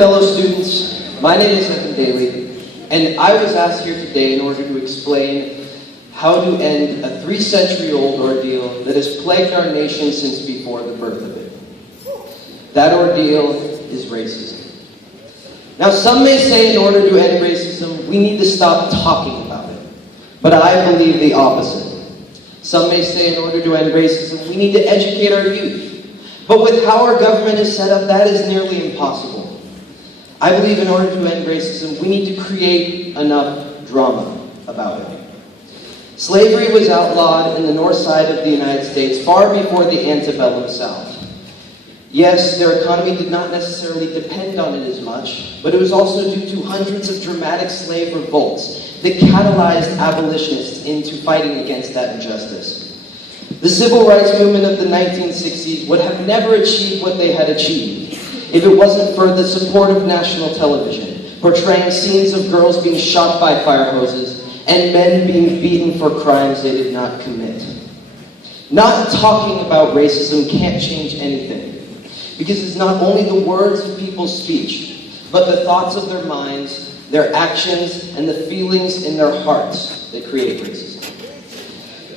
fellow students, my name is Evan Daley, and I was asked here today in order to explain how to end a 3-century-old ordeal that has plagued our nation since before the birth of it. That ordeal is racism. Now, some may say in order to end racism, we need to stop talking about it. But I believe the opposite. Some may say in order to end racism, we need to educate our youth. But with how our government is set up, that is nearly impossible. I believe in order to end racism, we need to create enough drama about it. Slavery was outlawed in the north side of the United States far before the antebellum South. Yes, their economy did not necessarily depend on it as much, but it was also due to hundreds of dramatic slave revolts that catalyzed abolitionists into fighting against that injustice. The civil rights movement of the 1960s would have never achieved what they had achieved if it wasn't for the support of national television, portraying scenes of girls being shot by fire hoses and men being beaten for crimes they did not commit. Not talking about racism can't change anything, because it's not only the words of people's speech, but the thoughts of their minds, their actions, and the feelings in their hearts that create racism.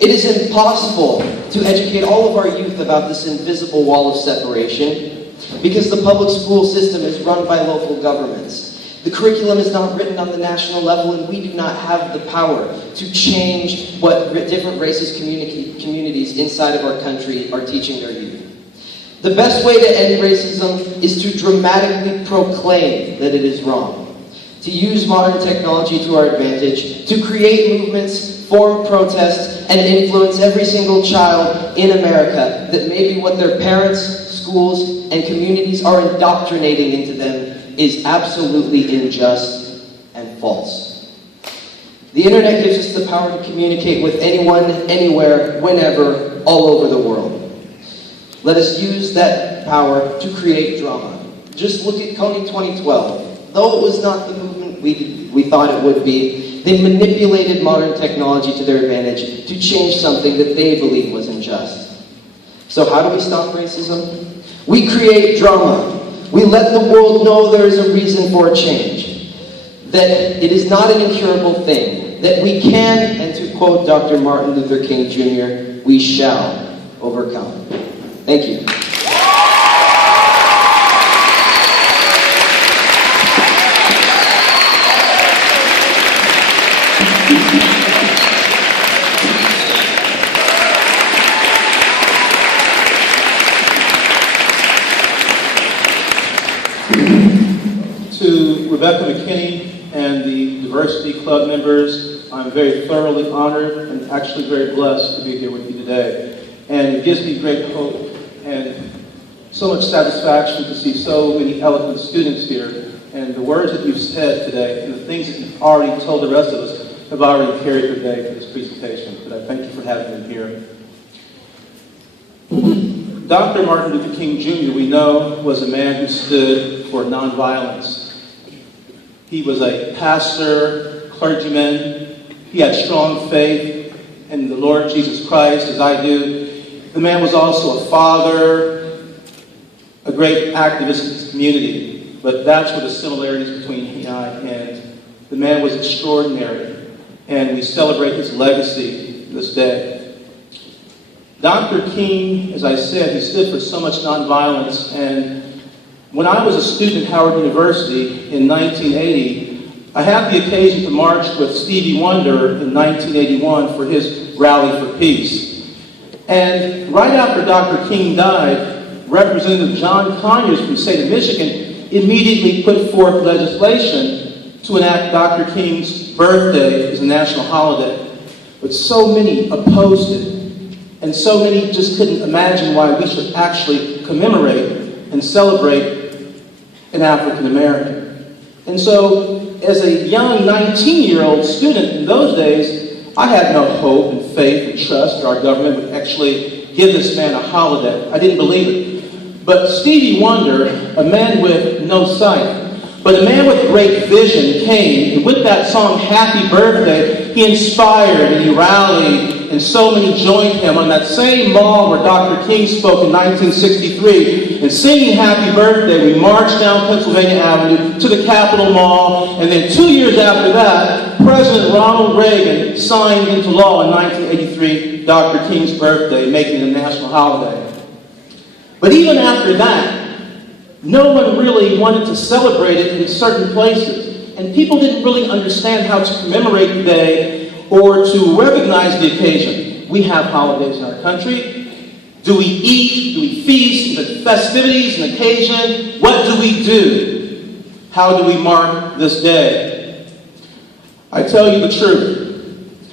It is impossible to educate all of our youth about this invisible wall of separation, because the public school system is run by local governments. The curriculum is not written on the national level, and we do not have the power to change what different racist communities inside of our country are teaching their youth. The best way to end racism is to dramatically proclaim that it is wrong, to use modern technology to our advantage, to create movements, form protests, and influence every single child in America that maybe what their parents, schools, and communities are indoctrinating into them is absolutely unjust and false. The internet gives us the power to communicate with anyone, anywhere, whenever, all over the world. Let us use that power to create drama. Just look at Coney 2012. Though it was not the movement we thought it would be, they manipulated modern technology to their advantage to change something that they believed was unjust. So how do we stop racism? We create drama. We let the world know there is a reason for change, that it is not an incurable thing, that we can, and to quote Dr. Martin Luther King Jr., we shall overcome. Thank you. To Rebecca McKinney and the Diversity Club members, I'm very thoroughly honored and actually very blessed to be here with you today. And it gives me great hope and so much satisfaction to see so many eloquent students here. And the words that you've said today and the things that you've already told the rest of us have already carried the day for this presentation. But I thank you for having me here. Dr. Martin Luther King Jr., we know, was a man who stood for nonviolence. He was a pastor, clergyman. He had strong faith in the Lord Jesus Christ, as I do. The man was also a father, a great activist in his community. But that's where the similarities between he and I end. The man was extraordinary, and we celebrate his legacy this day. Dr. King, as I said, he stood for so much nonviolence, and when I was a student at Howard University in 1980, I had the occasion to march with Stevie Wonder in 1981 for his Rally for Peace. And right after Dr. King died, Representative John Conyers from the state of Michigan immediately put forth legislation to enact Dr. King's birthday as a national holiday. But so many opposed it, and so many just couldn't imagine why we should actually commemorate and celebrate an African American. And so, as a young 19-year-old student in those days, I had no hope and faith and trust that our government would actually give this man a holiday. I didn't believe it. But Stevie Wonder, a man with no sight, but a man with great vision, came, and with that song, Happy Birthday, he inspired and he rallied and so many joined him on that same mall where Dr. King spoke in 1963. And singing Happy Birthday, we marched down Pennsylvania Avenue to the Capitol Mall. And then 2 years after that, President Ronald Reagan signed into law in 1983 Dr. King's birthday, making it a national holiday. But even after that, no one really wanted to celebrate it in certain places. And people didn't really understand how to commemorate the day or to recognize the occasion. We have holidays in our country. Do we eat? Do we feast? The festivities and occasion? What do we do? How do we mark this day? I tell you the truth.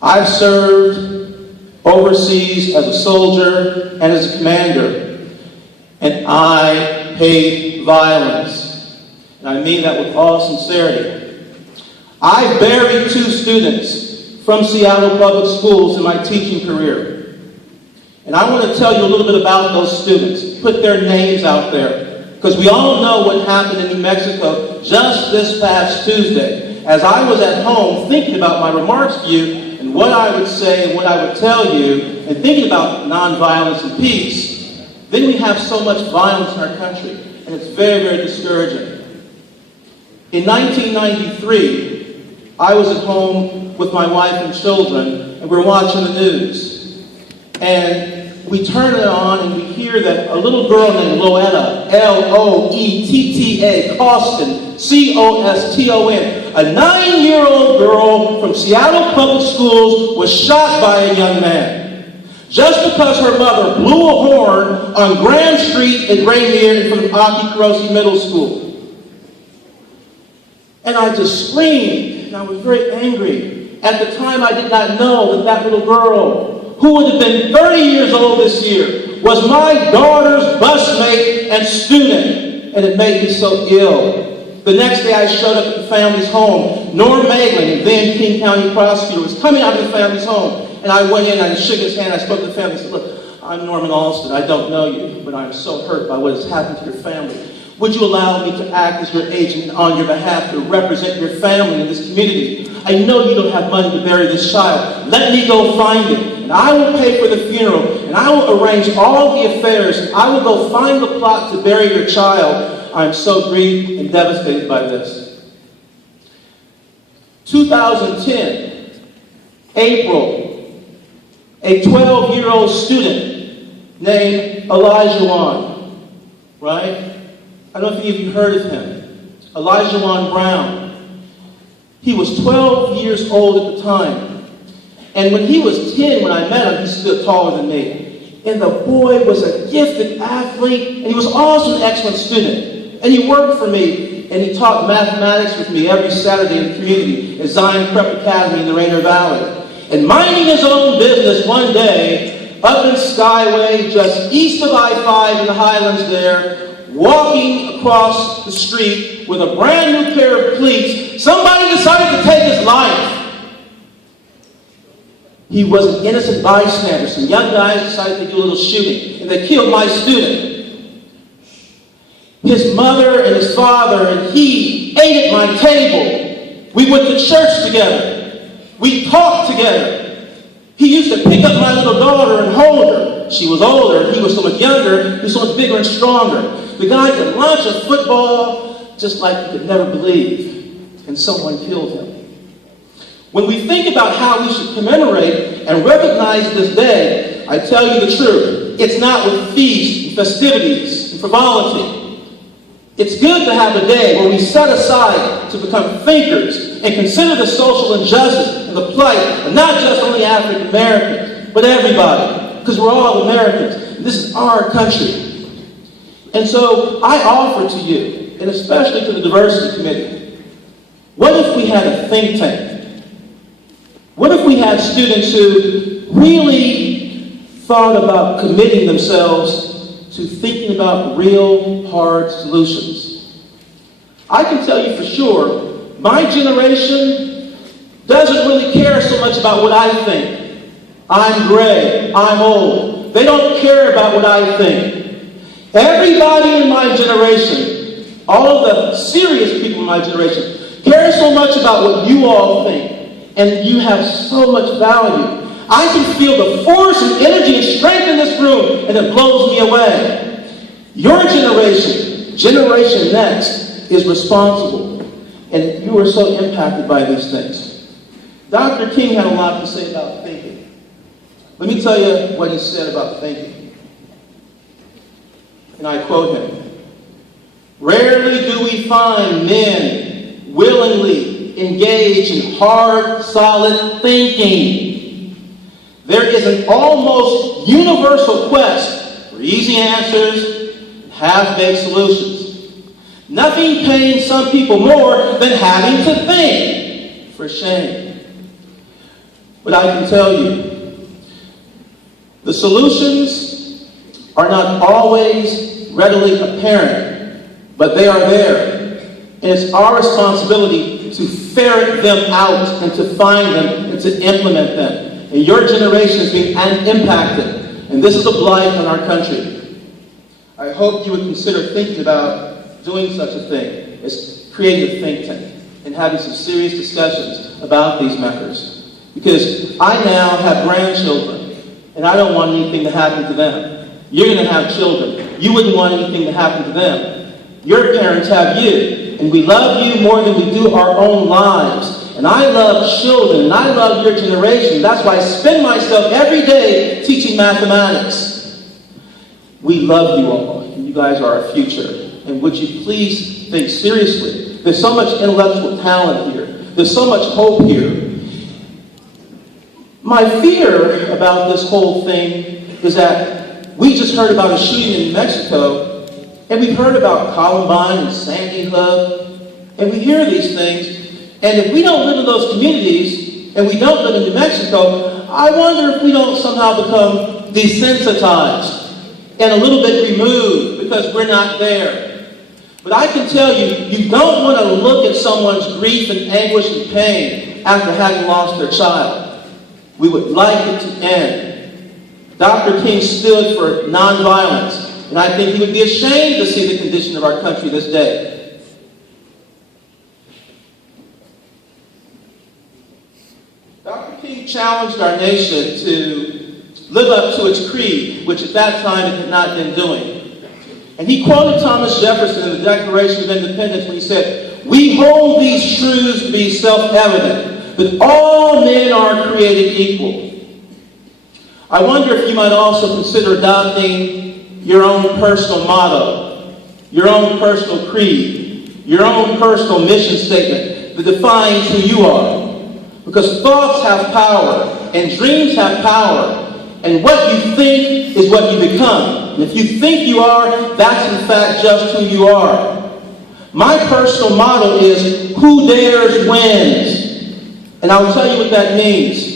I've served overseas as a soldier and as a commander. And I hate violence. And I mean that with all sincerity. I buried 2 students from Seattle Public Schools in my teaching career. And I want to tell you a little bit about those students. Put their names out there. Because we all know what happened in New Mexico just this past Tuesday. As I was at home thinking about my remarks to you and what I would say and what I would tell you and thinking about nonviolence and peace, then we have so much violence in our country, and it's very, very discouraging. In 1993, I was at home with my wife and children, and we were watching the news. And we turn it on, and we hear that a little girl named Loetta, L-O-E-T-T-A, Coston, C-O-S-T-O-N, a 9-year-old girl from Seattle Public Schools was shot by a young man. Just because her mother blew a horn on Grand Street in Rainier in front of Aki Middle School. And I just screamed, and I was very angry. At the time, I did not know that that little girl, who would have been 30 years old this year, was my daughter's busmate and student. And it made me so ill. The next day, I showed up at the family's home. Norm Maglin, then King County prosecutor, was coming out of the family's home. And I went in, I shook his hand, I spoke to the family, I said, look, I'm Norman Alston, I don't know you, but I'm so hurt by what has happened to your family. Would you allow me to act as your agent on your behalf to represent your family in this community? I know you don't have money to bury this child. Let me go find it, and I will pay for the funeral, and I will arrange all the affairs, and I will go find the plot to bury your child. I'm so grieved and devastated by this. 2010, April, a 12-year-old student named Elijah Wan, right? I don't know if any of you heard of him. Elijah Wan Brown. He was 12 years old at the time. And when he was 10, when I met him, he stood taller than me. And the boy was a gifted athlete, and he was also an excellent student. And he worked for me, and he taught mathematics with me every Saturday in the community at Zion Prep Academy in the Rainier Valley. And minding his own business one day, up in Skyway, just east of I-5 in the Highlands there, walking across the street with a brand new pair of cleats, somebody decided to take his life. He was an innocent bystander. Some young guys decided to do a little shooting, and they killed my student. His mother and his father and he ate at my table. We went to church together. We talked together. He used to pick up my little daughter and hold her. She was older, he was so much younger, he was so much bigger and stronger. The guy could launch a football just like you could never believe. And someone killed him. When we think about how we should commemorate and recognize this day, I tell you the truth. It's not with feasts and festivities and frivolity. It's good to have a day where we set aside to become thinkers and consider the social injustice and the plight of not just only African Americans, but everybody, because we're all Americans. And this is our country. And so I offer to you, and especially to the Diversity Committee, what if we had a think tank? What if we had students who really thought about committing themselves to thinking about real, hard solutions? I can tell you for sure, my generation doesn't really care so much about what I think. I'm gray, I'm old. They don't care about what I think. Everybody in my generation, all of the serious people in my generation, care so much about what you all think. And you have so much value. I can feel the force and energy and strength in this room, and it blows me away. Your generation, Generation Next, is responsible, and you are so impacted by these things. Dr. King had a lot to say about thinking. Let me tell you what he said about thinking. And I quote him, "Rarely do we find men willingly engage in hard, solid thinking. There is an almost universal quest for easy answers and half-baked solutions. Nothing pains some people more than having to think. For shame. But I can tell you, the solutions are not always readily apparent, but they are there. And it's our responsibility to ferret them out and to find them and to implement them. And your generation is being impacted. And this is a blight on our country. I hope you would consider thinking about doing such a thing as creating a think tank and having some serious discussions about these matters. Because I now have grandchildren, and I don't want anything to happen to them. You're going to have children. You wouldn't want anything to happen to them. Your parents have you, and we love you more than we do our own lives. And I love children, and I love your generation. That's why I spend myself every day teaching mathematics. We love you all, and you guys are our future. And would you please think seriously? There's so much intellectual talent here. There's so much hope here. My fear about this whole thing is that we just heard about a shooting in Mexico, and we've heard about Columbine and Sandy Hook, and we hear these things, and if we don't live in those communities, and we don't live in New Mexico, I wonder if we don't somehow become desensitized and a little bit removed because we're not there. But I can tell you, you don't want to look at someone's grief and anguish and pain after having lost their child. We would like it to end. Dr. King stood for nonviolence, and I think he would be ashamed to see the condition of our country this day. Dr. King challenged our nation to live up to its creed, which at that time it had not been doing. And he quoted Thomas Jefferson in the Declaration of Independence when he said, "We hold these truths to be self-evident, that all men are created equal." I wonder if you might also consider adopting your own personal motto, your own personal creed, your own personal mission statement that defines who you are. Because thoughts have power, and dreams have power, and what you think is what you become. And if you think you are, that's in fact just who you are. My personal motto is, "Who dares wins." And I'll tell you what that means.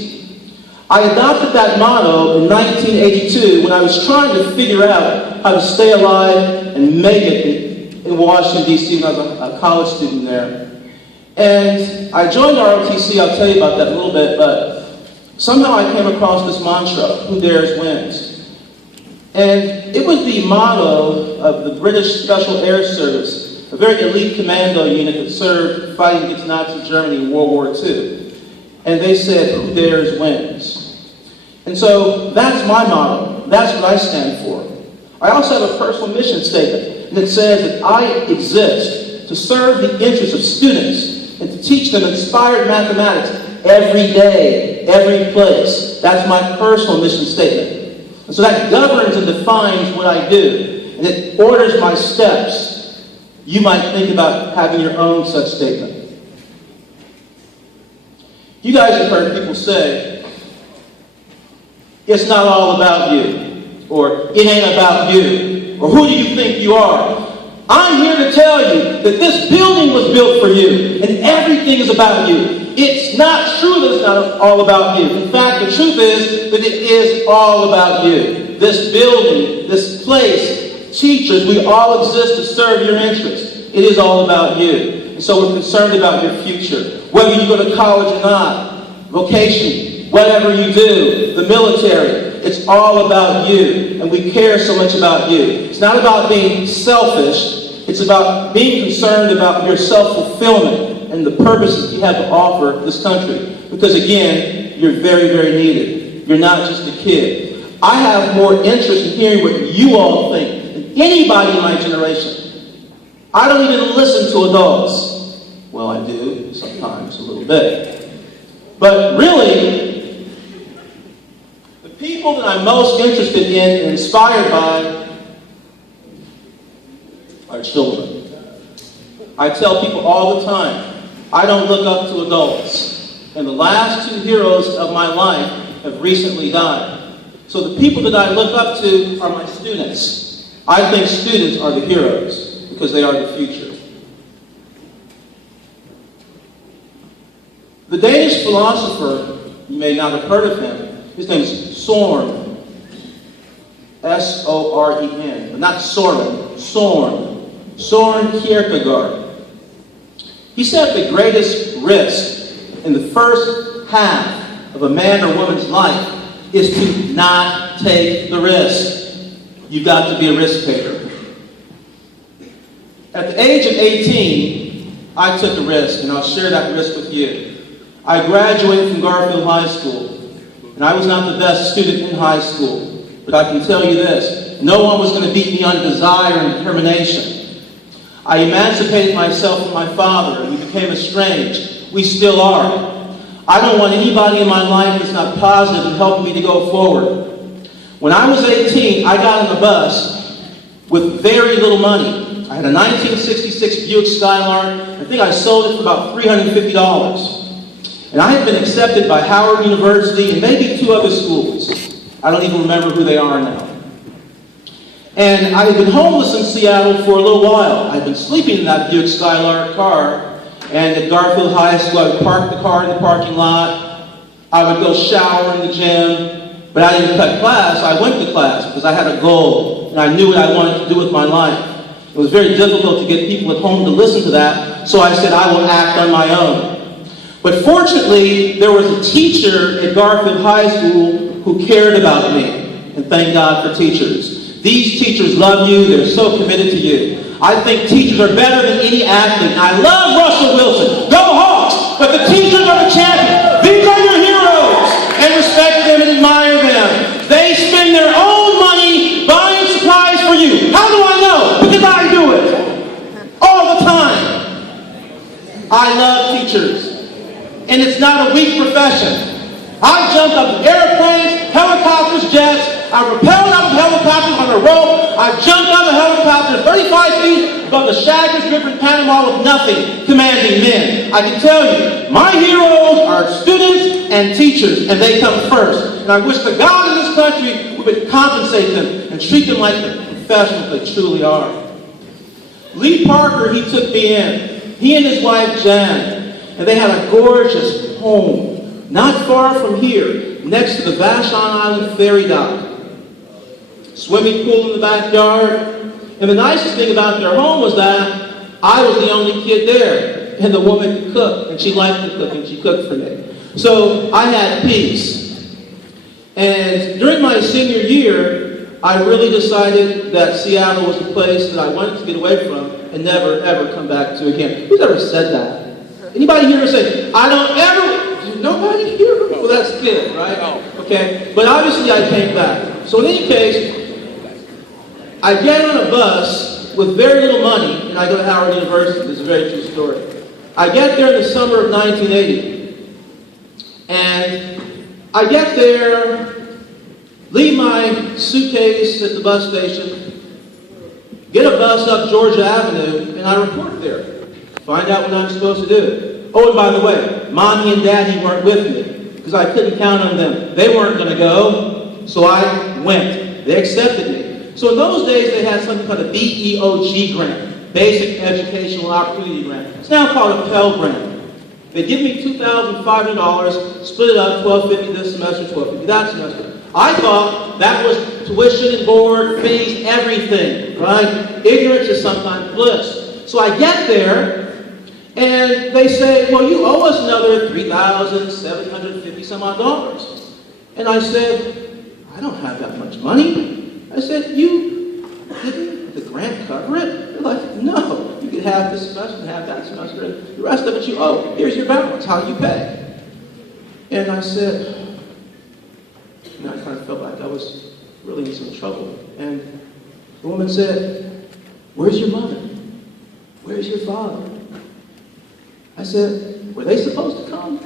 I adopted that motto in 1982 when I was trying to figure out how to stay alive and make it in Washington, D.C. when I was a college student there. And I joined ROTC, I'll tell you about that in a little bit, but somehow I came across this mantra, "Who dares wins." And it was the motto of the British Special Air Service, a very elite commando unit that served fighting against Nazi Germany in World War II. And they said, "Who dares wins." And so that's my motto. That's what I stand for. I also have a personal mission statement, and it says that I exist to serve the interests of students and to teach them inspired mathematics every day, every place. That's my personal mission statement. And so that governs and defines what I do, and it orders my steps. You might think about having your own such statement. You guys have heard people say, "It's not all about you," or "It ain't about you," or "Who do you think you are?" I'm here to tell you that this building was built for you, and everything is about you. It's not true that it's not all about you. In fact, the truth is that it is all about you. This building, this place, teachers, we all exist to serve your interests. It is all about you. And so we're concerned about your future. Whether you go to college or not, vocation, whatever you do, the military, it's all about you. And we care so much about you. It's not about being selfish. It's about being concerned about your self-fulfillment and the purposes you have to offer this country. Because again, you're very, very needed. you're not just a kid. I have more interest in hearing what you all think than anybody in my generation. I don't even listen to adults. Well, I do, sometimes, a little bit. But really, the people that I'm most interested in and inspired by are children. I tell people all the time, I don't look up to adults. And the last two heroes of my life have recently died. So the people that I look up to are my students. I think students are the heroes because they are the future. The Danish philosopher, you may not have heard of him, his name is Soren. S-O-R-E-N. But not Soren, Soren. Soren Kierkegaard. He said the greatest risk in the first half of a man or woman's life is to not take the risk. You've got to be a risk taker. At the age of 18, I took a risk, and I'll share that risk with you. I graduated from Garfield High School, and I was not the best student in high school, but I can tell you this, no one was going to beat me on desire and determination. I emancipated myself from my father, and we became estranged. We still are. I don't want anybody in my life that's not positive and helping me to go forward. When I was 18, I got on the bus with very little money. I had a 1966 Buick Skylark. I think I sold it for about $350. And I had been accepted by Howard University and maybe 2 other schools. I don't even remember who they are now. And I had been homeless in Seattle for a little while. I had been sleeping in that Buick Skylark car. And at Garfield High School, I would park the car in the parking lot. I would go shower in the gym. But I didn't cut class. I went to class because I had a goal. And I knew what I wanted to do with my life. It was very difficult to get people at home to listen to that. So I said, I will act on my own. But fortunately, there was a teacher at Garfield High School who cared about me. And thank God for teachers. These teachers love you. They're so committed to you. I think teachers are better than any athlete. And I love Russell Wilson. Go Hawks! But the teachers are the champions. These are your heroes. And respect them and admire them. They spend their own money buying supplies for you. How do I know? Because I do it. All the time. I love teachers. And it's not a weak profession. I jumped up airplanes, helicopters, jets. I rappelled out of helicopters on a rope. I jumped out of helicopters 35 feet above the Chagres River in Panama with nothing, commanding men. I can tell you, my heroes are students and teachers, and they come first. And I wish the God in this country would compensate them and treat them like the professionals they truly are. Lee Parker, he took me in. He and his wife, Jan, and they had a gorgeous home, not far from here, next to the Vashon Island ferry dock. Swimming pool in the backyard. And the nicest thing about their home was that I was the only kid there. And the woman could cook, and she liked to cook, and she cooked for me. So I had peace. And during my senior year, I really decided that Seattle was the place that I wanted to get away from and never, ever come back to again. Who's ever said that? Anybody here say, I don't ever, nobody here? Well, that's good, right? Okay. But obviously I came back. So in any case, I get on a bus with very little money, and I go to Howard University. This is a very true story. I get there in the summer of 1980. And I get there, leave my suitcase at the bus station, get a bus up Georgia Avenue, and I report there. Find out what I'm supposed to do. Oh, and by the way, Mommy and Daddy weren't with me because I couldn't count on them. They weren't going to go, so I went. They accepted me. So in those days, they had something called a BEOG grant, Basic Educational Opportunity Grant. It's now called a Pell Grant. They give me $2,500, split it up, $1,250 this semester, $1,250 that semester. I thought that was tuition and board, fees, everything, right? Ignorance is sometimes bliss. So I get there, and they say, well, you owe us another $3,750 some odd dollars. And I said, I don't have that much money. I said, you didn't the grant cover it? They're like, no, you could have this semester and have that semester, and the rest of it you owe. Here's your balance, how do you pay? And I said, And I kind of felt like I was really in some trouble. And the woman said, "Where's your mother? Where's your father?" I said, "Were they supposed to come?"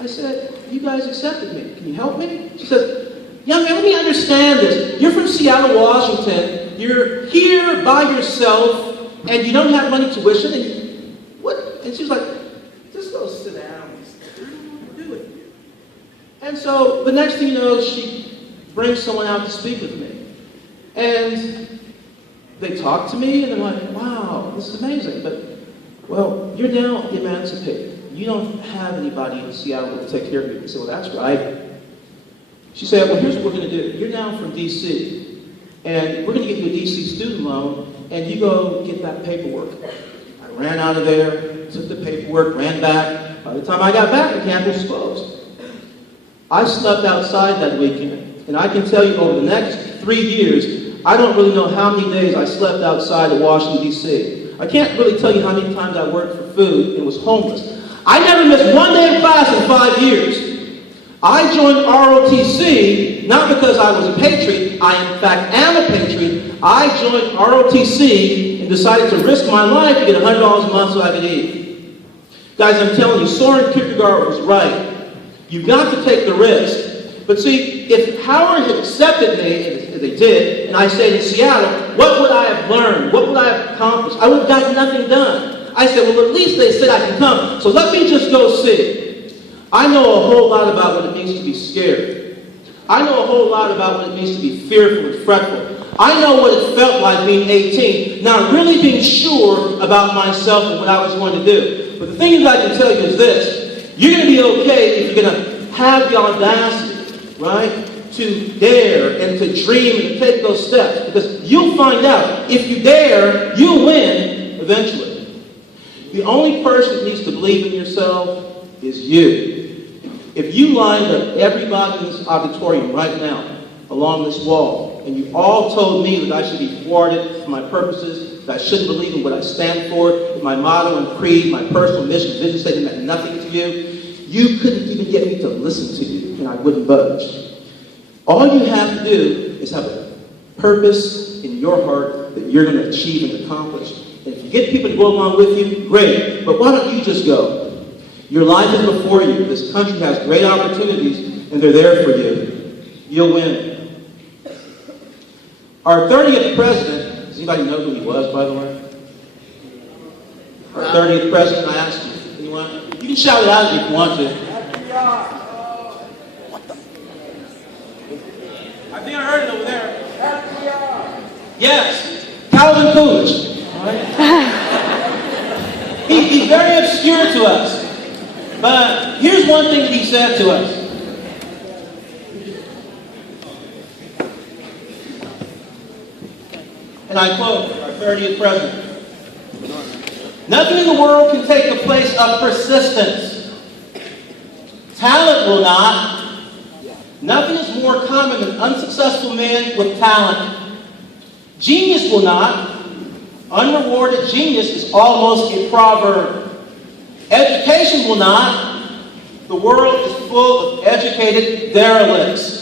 I said, "You guys accepted me. Can you help me?" She said, "Young man, let me understand this. You're from Seattle, Washington. You're here by yourself, and you don't have money tuition. And what?" And she was like, "Just go sit down. Do it." And so the next thing you know, she brings someone out to speak with me. And they talk to me, and they're like, "Wow, this is amazing. But, well, you're now emancipated. You don't have anybody in Seattle to take care of you." I said, "Well, that's right." She said, "Well, here's what we're going to do. You're now from D.C., and we're going to get you a D.C. student loan, and you go get that paperwork." I ran out of there, took the paperwork, ran back. By the time I got back, the campus was closed. I slept outside that weekend, and I can tell you over the next 3 years, I don't really know how many days I slept outside of Washington, D.C. I can't really tell you how many times I worked for food and was homeless. I never missed one day of class in 5 years. I joined ROTC not because I was a patriot. I, in fact, am a patriot. I joined ROTC and decided to risk my life to get $100 a month so I could eat. Guys, I'm telling you, Soren Kierkegaard was right. You've got to take the risk. But see, if Howard had accepted me, as they did, and I stayed in Seattle, what would I have learned? What would I have accomplished? I would have gotten nothing done. I said, well, at least they said I can come, so let me just go see. I know a whole lot about what it means to be scared. I know a whole lot about what it means to be fearful and fretful. I know what it felt like being 18, not really being sure about myself and what I was going to do. But the thing that I can tell you is this: you're going to be okay if you're going to have the audacity, right, to dare and to dream and to take those steps. Because you'll find out, if you dare, you'll win eventually. The only person that needs to believe in yourself is you. If you lined up everybody in this auditorium right now along this wall, and you all told me that I should be thwarted for my purposes, that I shouldn't believe in what I stand for, that my motto and creed, my personal mission, vision statement meant nothing to you, you couldn't even get me to listen to you, and I wouldn't budge. All you have to do is have a purpose in your heart that you're going to achieve and accomplish. And if you get people to go along with you, great. But why don't you just go? Your life is before you. This country has great opportunities, and they're there for you. You'll win. Our 30th president, does anybody know who he was, by the way? Our 30th president, I asked you. Anyone? You can shout it out if you want to. I think I heard it over there. Yes, Calvin Coolidge. He's very obscure to us. But here's one thing that he said to us. And I quote our 30th president: "Nothing in the world can take the place of persistence. Talent will not. Nothing is more common than unsuccessful men with talent. Genius will not. Unrewarded genius is almost a proverb. Education will not. The world is full of educated derelicts.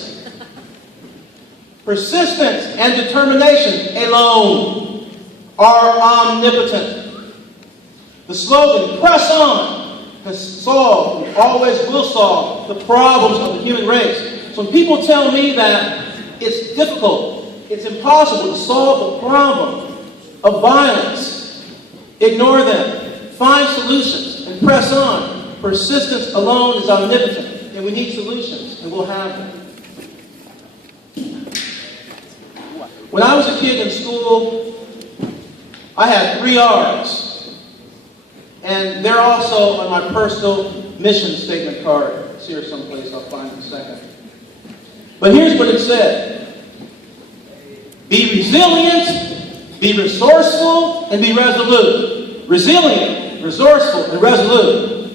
Persistence and determination alone are omnipotent. The slogan, 'Press on,' has solved and always will solve the problems of the human race. So when people tell me that it's difficult, it's impossible to solve the problem of violence, ignore them. Find solutions and press on. Persistence alone is omnipotent, and we need solutions, and we'll have them. When I was a kid in school, I had 3 R's, and they're also on my personal mission statement card. It's here someplace, I'll find it in a second. But here's what it said: be resilient, be resourceful, and be resolute. Resilient, resourceful, and resolute.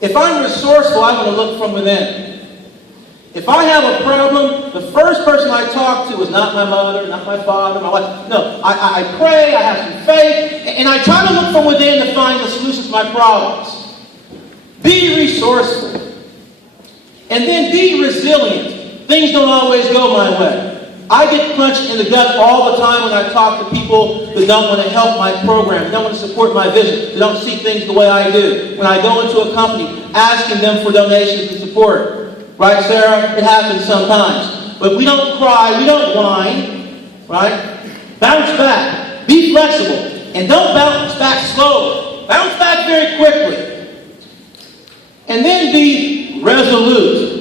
If I'm resourceful, I'm going to look from within. If I have a problem, the first person I talk to is not my mother, not my father, my wife. No, I pray, I have some faith, and I try to look from within to find the solutions to my problems. Be resourceful. And then be resilient. things don't always go my way. I get punched in the gut all the time when I talk to people that don't want to help my program, that don't want to support my vision, that don't see things the way I do. When I go into a company asking them for donations and support. Right, Sarah? It happens sometimes. But we don't cry, we don't whine, right? Bounce back. Be flexible. And don't bounce back slowly. Bounce back very quickly. And then be resolute.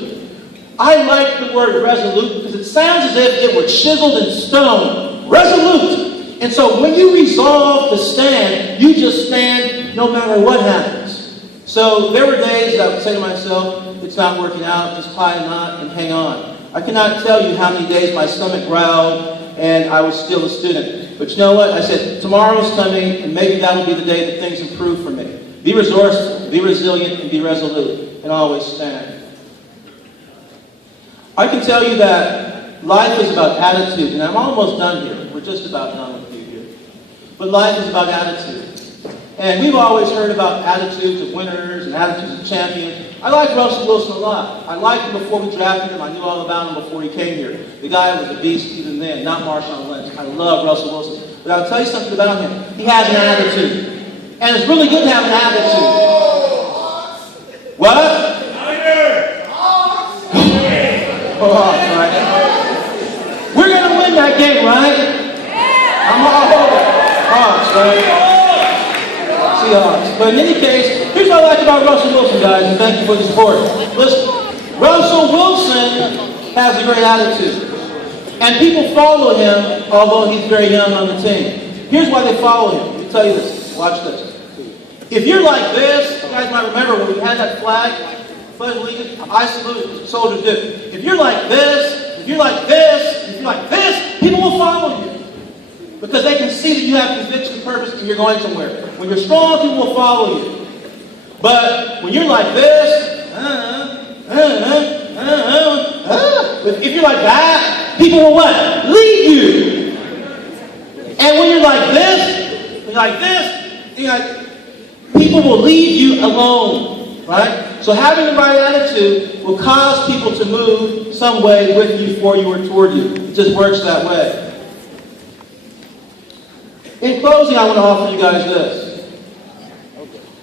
I like the word resolute because it sounds as if it were chiseled in stone. Resolute. And so when you resolve to stand, you just stand no matter what happens. So there were days that I would say to myself, it's not working out, just tie a knot and hang on. I cannot tell you how many days my stomach growled and I was still a student. But you know what? I said, tomorrow's coming and maybe that'll be the day that things improve for me. Be resourceful, be resilient, and be resolute, and always stand. I can tell you that life is about attitude, and I'm almost done here. We're just about done with you here. But life is about attitude. And we've always heard about attitudes of winners and attitudes of champions. I like Russell Wilson a lot. I liked him before we drafted him. I knew all about him before he came here. The guy was a beast even then, not Marshawn Lynch. I love Russell Wilson. But I'll tell you something about him. He has an attitude. And it's really good to have an attitude. What? Right. We're going to win that game, right? I'm all over Hawks, right? Seahawks. But in any case, here's what I like about Russell Wilson, guys, and thank you for the support. Listen, Russell Wilson has a great attitude. And people follow him, although he's very young on the team. Here's why they follow him. Let me tell you this. Watch this. If you're like this, you guys might remember when we had that flag, I salute what soldiers do. If you're like this, if you're like this, if you're like this, people will follow you. Because they can see that you have conviction and purpose and you're going somewhere. When you're strong, people will follow you. But when you're like this, if you're like that, people will what? Lead you. And when you're like this, when you're like this, you're like, people will leave you alone, right? So having the right attitude will cause people to move some way with you, for you, or toward you. It just works that way. In closing, I want to offer you guys this.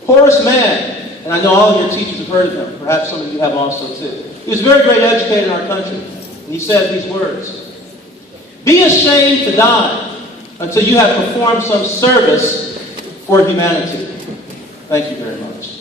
Horace Mann, and I know all of your teachers have heard of him. Perhaps some of you have also too. He was a very great educator in our country. And he said these words. Be ashamed to die until you have performed some service for humanity. Thank you very much.